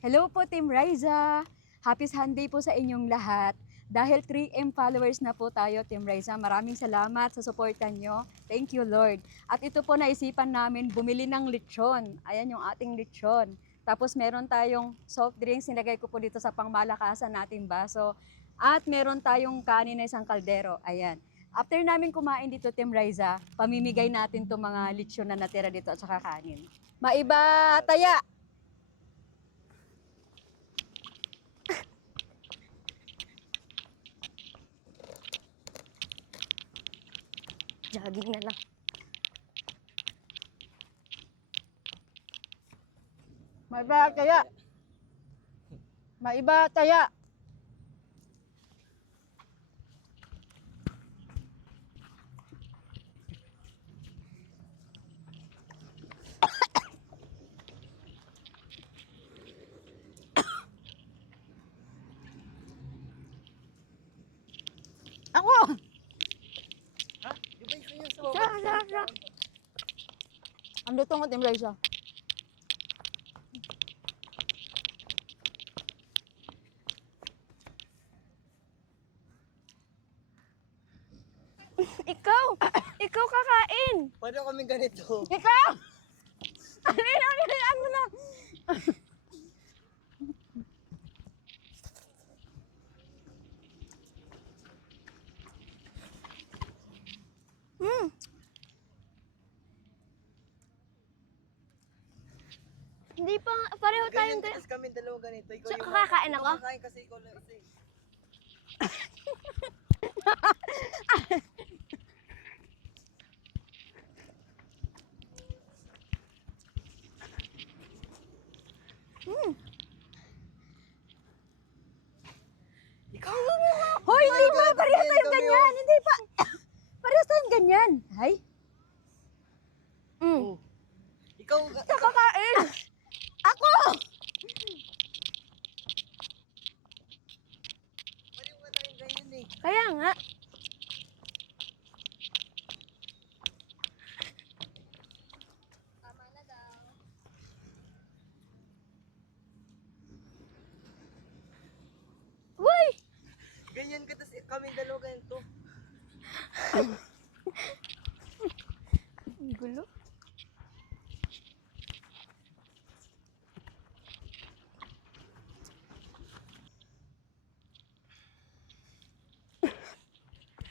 Hello po, Team Riza! Happy Sunday po sa inyong lahat. Dahil 3M followers na po tayo, Team Riza, maraming salamat sa suporta nyo. Thank you, Lord. At ito po naisipan namin bumili ng lechon. Ayan yung ating lechon. Tapos meron tayong soft drinks, nilagay ko po dito sa pangmalakasan nating baso. At meron tayong kanin na isang kaldero. Ayan. After namin kumain dito, Team Riza, pamimigay natin itong mga lechon na natira dito at saka kanin. Maiba, taya! Jogging na lang. Maiba, taya! Maiba, taya! Ako! Ha? Di ba ikaw yung Siya, sumabot? siya. Ang lutong at imlay siya. Ikaw! Ikaw kakain! Paano kami ganito? Ikaw! Ano na? Hmm. Hindi pa, pareho tayong Ganyan, tapos kami dalawa ganito. Ikaw So, yung kakain ako? Ikaw kakain kasi ikaw lang isa eh. Ikaw! Hoy, hindi pa! Pareho tayong kami, ganyan! Hindi pa! Pareho tayong ganyan! Hay? Oh. Ikaw, Kakain! Ako! paano nga tayong ganyan eh? Kaya nga. Uy! Ganyan ka, tapos kami dalawa ganito. Ang gulo.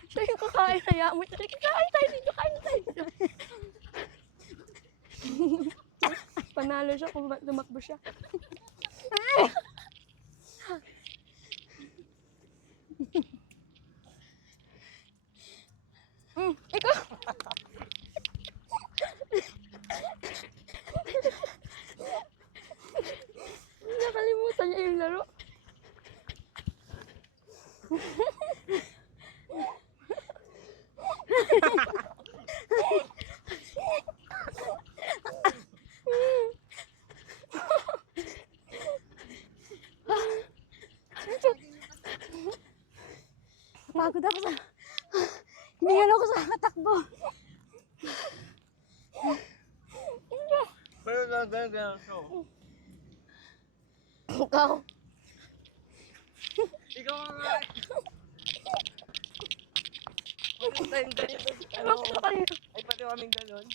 Siya yung kakain, hayaan mo. Sige, kain tayo dito, kain tayo dito. Panalo siya kung ba't tumakbo siya. Ikaw! Nakalimutan niya yung laro. Pagod ako sa... Hinigal ako sa katakbo. Pero ganyan so. Ikaw. Ikaw nga. Paano tayong ganito? Ano? Bakit ka kanina? Ay, pati kaming ganon.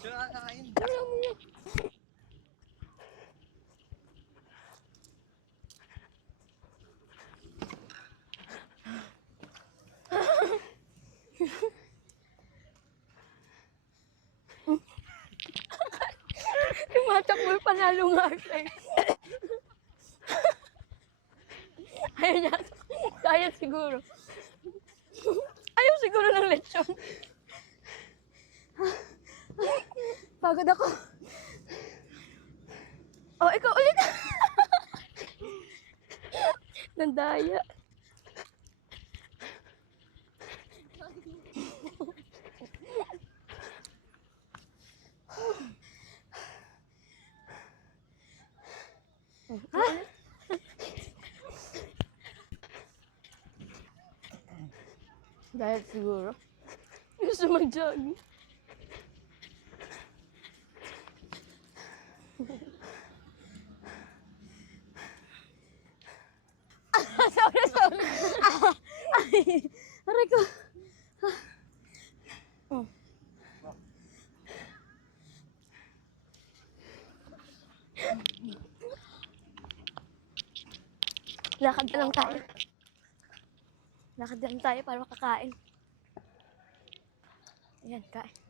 Siya kakain. Tumatakbo, panalo nga siya eh. Ayaw niya. Kaya siguro. Ayaw siguro ng lechon. Pagod ako. Oh, ikaw ulit. Nandaya. Dahil siguro, gusto mag-jogging. Sorry. Aray ko. Lakad na lang tayo. Lakad na lang tayo para makakain. Ayan, kain.